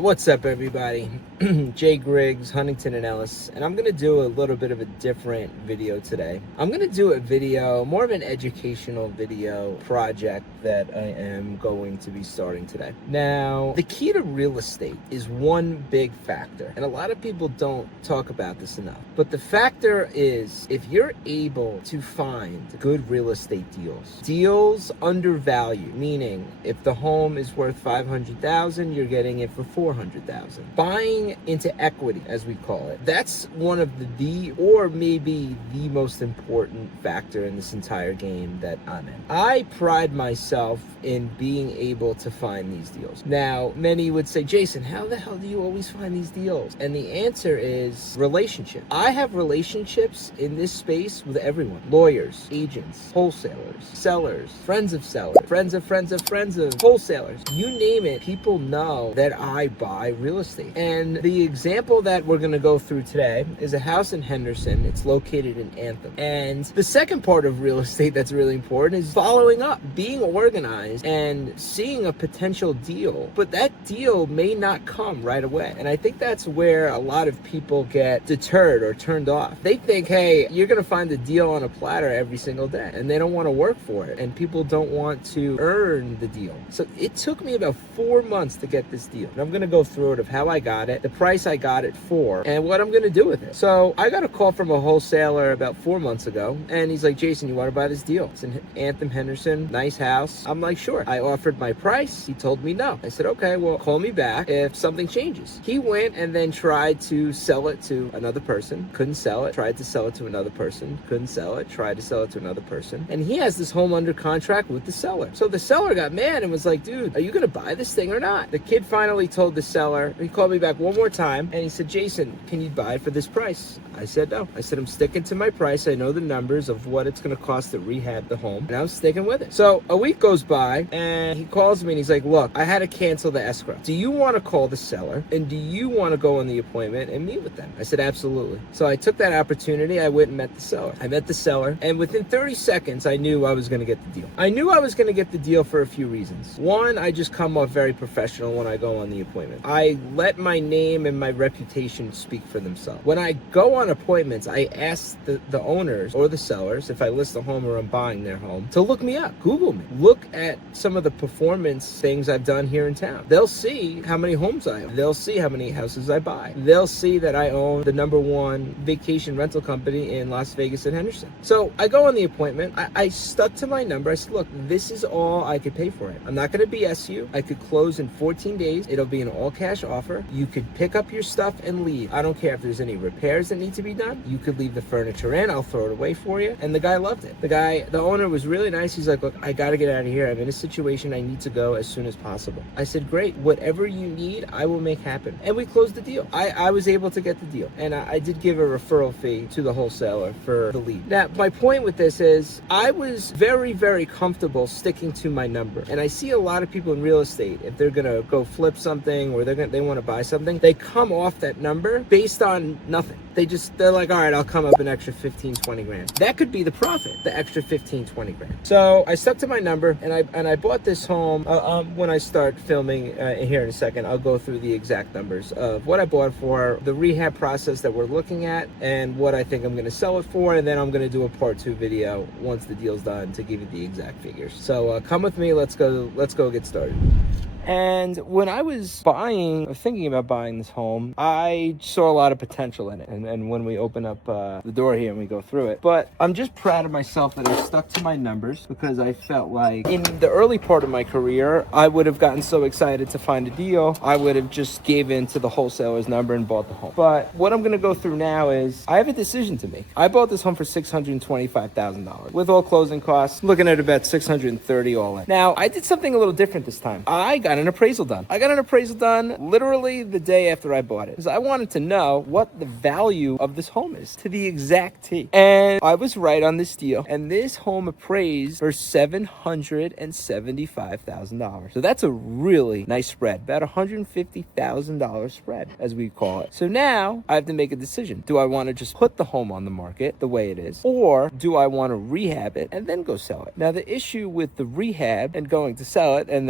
What's up, everybody? Jay Griggs, Huntington and Ellis, and I'm going to do a little bit of a different video today. I'm going to do a video, more of an educational video project that I am going to be starting today. Now, the key to real estate is one big factor, and a lot of people don't talk about this enough. But the factor is, if you're able to find good real estate deals undervalued, meaning if the home is worth $500,000, you're getting it for $400,000. Buying into equity, as we call it, that's one of the or maybe the most important factor in this entire game that I'm in. I pride myself in being able to find these deals. Now, many would say, Jason, how the hell do you always find these deals? And the answer is relationship. I have relationships in this space with everyone: lawyers, agents, wholesalers, sellers, friends of sellers, friends of friends of friends of wholesalers. You name it, people know that I buy real estate. And the example that we're going to go through today is a house in Henderson. It's located in Anthem. And the second part of real estate that's really important is following up, being organized and seeing a potential deal. But that deal may not come right away. And I think that's where a lot of people get deterred or turned off. They think, hey, you're going to find the deal on a platter every single day, and they don't want to work for it. And people don't want to earn the deal. So it took me about 4 months to get this deal. And I'm going to go through it of how I got it, the price I got it for, and what I'm going to do with it. So I got a call from a wholesaler about 4 months ago, and he's like, Jason, you want to buy this deal? It's in Anthem, Henderson, nice house. I'm like, sure. I offered my price. He told me no. I said, okay, well, call me back if something changes. He went and then tried to sell it to another person, couldn't sell it, tried to sell it to another person, couldn't sell it, tried to sell it to another person. And he has this home under contract with the seller. So the seller got mad and was like, dude, are you going to buy this thing or not? The kid finally told the seller, he called me back one more time, and he said, Jason, can you buy it for this price? I said no. I said, I'm sticking to my price. I know the numbers of what it's going to cost to rehab the home, and I'm sticking with it. So a week goes by, and he calls me, and he's like, look, I had to cancel the escrow. Do you want to call the seller, and do you want to go on the appointment and meet with them? I said, absolutely. So I took that opportunity. I went and met the seller. I met the seller, and within 30 seconds, I knew I was going to get the deal. I knew I was going to get the deal for a few reasons. One, I just come off very professional when I go on the appointment. I let my name and my reputation speak for themselves. When I go on appointments, I ask the owners or the sellers, if I list a home or I'm buying their home, to look me up, Google me, look at some of the performance things I've done here in town. They'll see how many homes I own. They'll see how many houses I buy. They'll see that I own the #1 vacation rental company in Las Vegas and Henderson. So I go on the appointment. I stuck to my number. I said, look, this is all I could pay for it. I'm not going to BS you. I could close in 14 days. It'll be an all-cash offer. You could pick up your stuff and leave. I don't care if there's any repairs that need to be done. You could leave the furniture in. I'll throw it away for you. And the guy loved it. The owner was really nice. He's like, look, I got to get out of here. I'm in a situation. I need to go as soon as possible. I said, great. Whatever you need, I will make happen. And we closed the deal. I was able to get the deal. And I did give a referral fee to the wholesaler for the lead. Now, my point with this is I was very, very comfortable sticking to my number. And I see a lot of people in real estate, if they're going to go flip something or they want to buy something, they come off that number based on nothing. They're like, all right, I'll come up an extra 15, 20 grand. That could be the profit, the extra 15, 20 grand. So I stuck to my number, and I bought this home. When I start filming here in a second, I'll go through the exact numbers of what I bought for, the rehab process that we're looking at, and what I think I'm going to sell it for. And then I'm going to do a part 2 video once the deal's done to give you the exact figures. So come with me. Let's go get started. And when I was thinking about buying this home, I saw a lot of potential in it. And when we open up the door here and we go through it, but I'm just proud of myself that I stuck to my numbers, because I felt like in the early part of my career, I would have gotten so excited to find a deal, I would have just gave in to the wholesaler's number and bought the home. But what I'm going to go through now is I have a decision to make. I bought this home for $625,000 with all closing costs, looking at about $630 all in. Now, I did something a little different this time. I got an appraisal done. I got an appraisal done literally the day after I bought it, because I wanted to know what the value of this home is to the exact T. And I was right on this deal. And this home appraised for $775,000. So that's a really nice spread, about $150,000 spread, as we call it. So now I have to make a decision. Do I want to just put the home on the market the way it is, or do I want to rehab it and then go sell it? Now, the issue with the rehab and going to sell it, and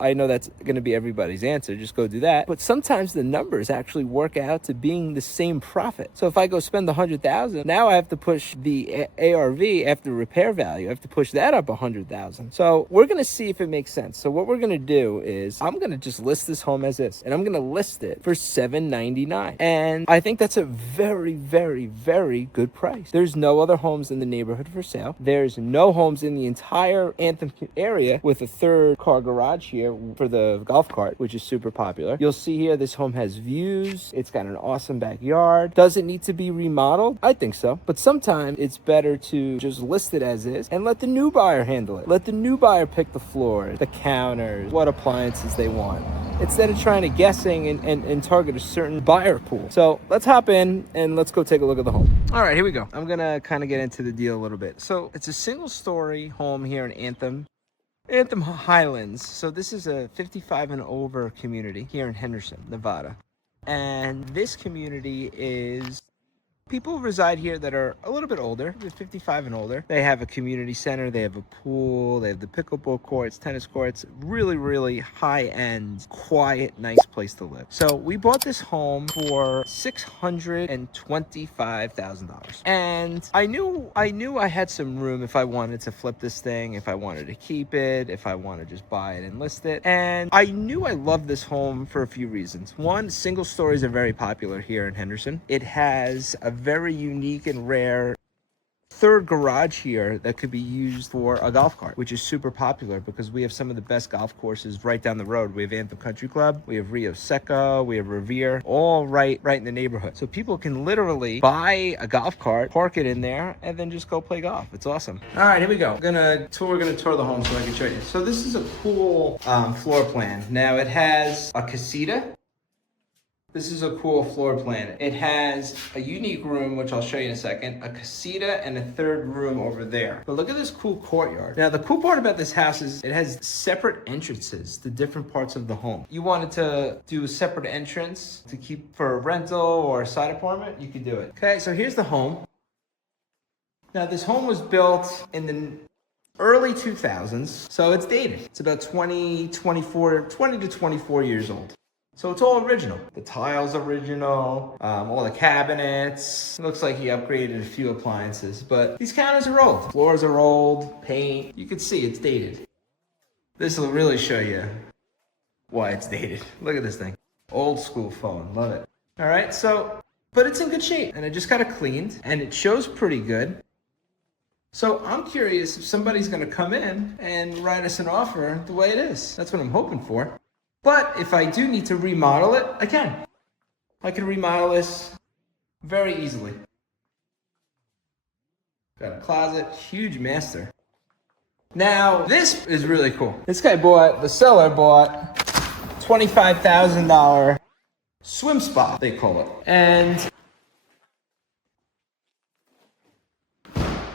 I know that's that's going to be everybody's answer. Just go do that. But sometimes the numbers actually work out to being the same profit. So if I go spend $100,000, now I have to push the ARV after repair value. I have to push that up $100,000. So we're going to see if it makes sense. So what we're going to do is I'm going to just list this home as is, and I'm going to list it for $799. And I think that's a very, very, very good price. There's no other homes in the neighborhood for sale. There's no homes in the entire Anthem area with a third car garage here for the golf cart, which is super popular. You'll see here this home has views. It's got an awesome backyard. Does it need to be remodeled? I think so. But sometimes it's better to just list it as is and let the new buyer handle it. Let the new buyer pick the floors, the counters, what appliances they want, instead of trying to guessing and target a certain buyer pool. So let's hop in and let's go take a look at the home. All right, here we go. I'm gonna kind of get into the deal a little bit. So it's a single story home here in Anthem Highlands. So this is a 55 and over community here in Henderson, Nevada. And this community is people reside here that are a little bit older, they're 55 and older. They have a community center, they have a pool, they have the pickleball courts, tennis courts, really, really high-end, quiet, nice place to live. So we bought this home for $625,000. And I knew I had some room if I wanted to flip this thing, if I wanted to keep it, if I want to just buy it and list it. And I knew I loved this home for a few reasons. One, single stories are very popular here in Henderson. It has a very unique and rare third garage here that could be used for a golf cart, which is super popular because we have some of the best golf courses right down the road. We have Anthem Country Club, we have Rio Seco, we have Revere, all right in the neighborhood. So people can literally buy a golf cart, park it in there, and then just go play golf. It's awesome. All right, here we go. We're gonna tour the home so I can show you. So this is a cool floor plan. Now it has a casita. This is a cool floor plan. It has a unique room, which I'll show you in a second, a casita, and a third room over there. But look at this cool courtyard. Now, the cool part about this house is it has separate entrances to different parts of the home. You wanted to do a separate entrance to keep for a rental or a side apartment, you could do it. Okay, so here's the home. Now, this home was built in the early 2000s, so it's dated. It's about 20 to 24 years old. So it's all original. The tile's original, all the cabinets. It looks like he upgraded a few appliances, but these counters are old. Floors are old, paint. You can see it's dated. This will really show you why it's dated. Look at this thing. Old school phone, love it. All right, so, but it's in good shape, and I just got it cleaned, and it shows pretty good. So I'm curious if somebody's gonna come in and write us an offer the way it is. That's what I'm hoping for. But if I do need to remodel it, I can. I can remodel this very easily. Got a closet, huge master. Now, this is really cool. The seller bought $25,000 swim spa, they call it. And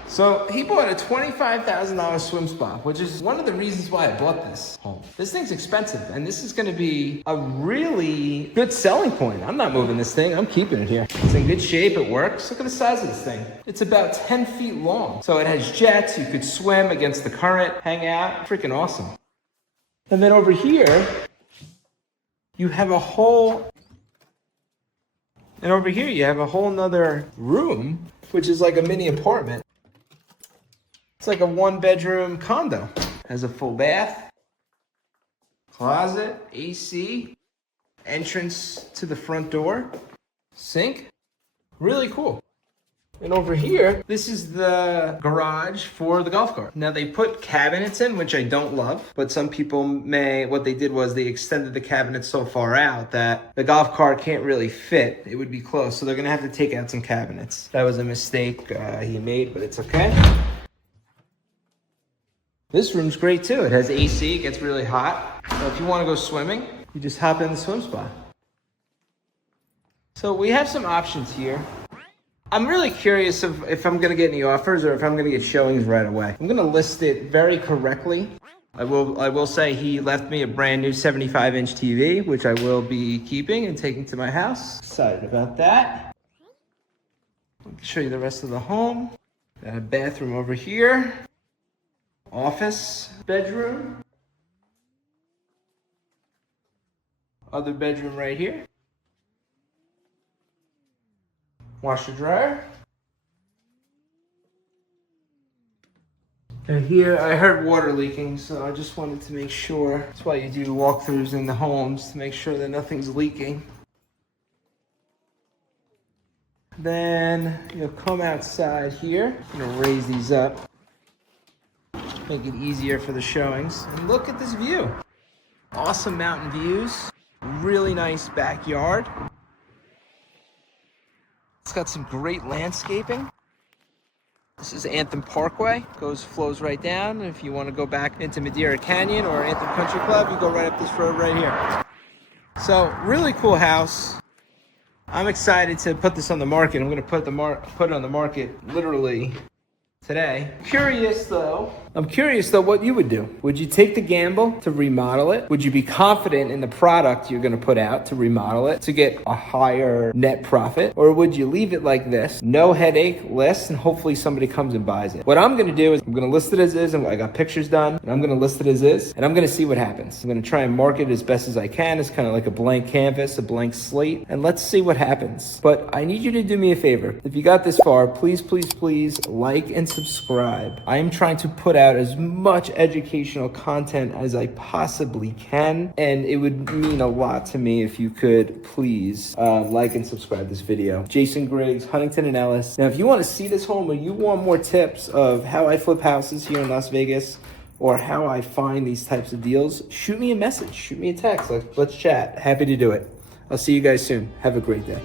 so he bought a $25,000 swim spa, which is one of the reasons why I bought this home. This thing's expensive, and this is gonna be a really good selling point. I'm not moving this thing, I'm keeping it here. It's in good shape, it works. Look at the size of this thing. It's about 10 feet long. So it has jets, you could swim against the current, hang out, freaking awesome. And then over here, you have a whole nother room, which is like a mini apartment. It's like a one-bedroom condo. Has a full bath, closet, AC, entrance to the front door, sink. Really cool. And over here, this is the garage for the golf cart. Now they put cabinets in, which I don't love, but some people what they did was they extended the cabinets so far out that the golf cart can't really fit. It would be close, so they're gonna have to take out some cabinets. That was a mistake he made, but it's okay. This room's great too. It has AC, it gets really hot. So if you want to go swimming, you just hop in the swim spa. So we have some options here. I'm really curious if I'm going to get any offers or if I'm going to get showings right away. I'm going to list it very correctly. I will say he left me a brand new 75-inch TV, which I will be keeping and taking to my house. Excited about that. I'll show you the rest of the home. Got a bathroom over here. Office, bedroom. Other bedroom right here. Washer dryer. And here I heard water leaking, so I just wanted to make sure. That's why you do walkthroughs in the homes, to make sure that nothing's leaking. Then you'll come outside here. I'm gonna raise these up, make it easier for the showings. And look at this view. Awesome mountain views. Really nice backyard. It's got some great landscaping. This is Anthem Parkway. Flows right down. And if you want to go back into Madeira Canyon or Anthem Country Club, you go right up this road right here. So really cool house. I'm excited to put this on the market. I'm going to put it on the market literally today. I'm curious though what you would do. Would you take the gamble to remodel it? Would you be confident in the product you're going to put out to remodel it to get a higher net profit? Or would you leave it like this? No headache, list, and hopefully somebody comes and buys it. What I'm going to do is I'm going to list it as is, and I got pictures done, and I'm going to list it as is, and I'm going to see what happens. I'm going to try and market it as best as I can. It's kind of like a blank canvas, a blank slate, and let's see what happens. But I need you to do me a favor. If you got this far, please, please, please like and subscribe. I am trying to put out as much educational content as I possibly can, and it would mean a lot to me if you could please like and subscribe this video. Jason Griggs, Huntington and Ellis. Now, if you want to see this home or you want more tips of how I flip houses here in Las Vegas or how I find these types of deals, shoot me a message, shoot me a text. Let's chat. Happy to do it. I'll see you guys soon. Have a great day.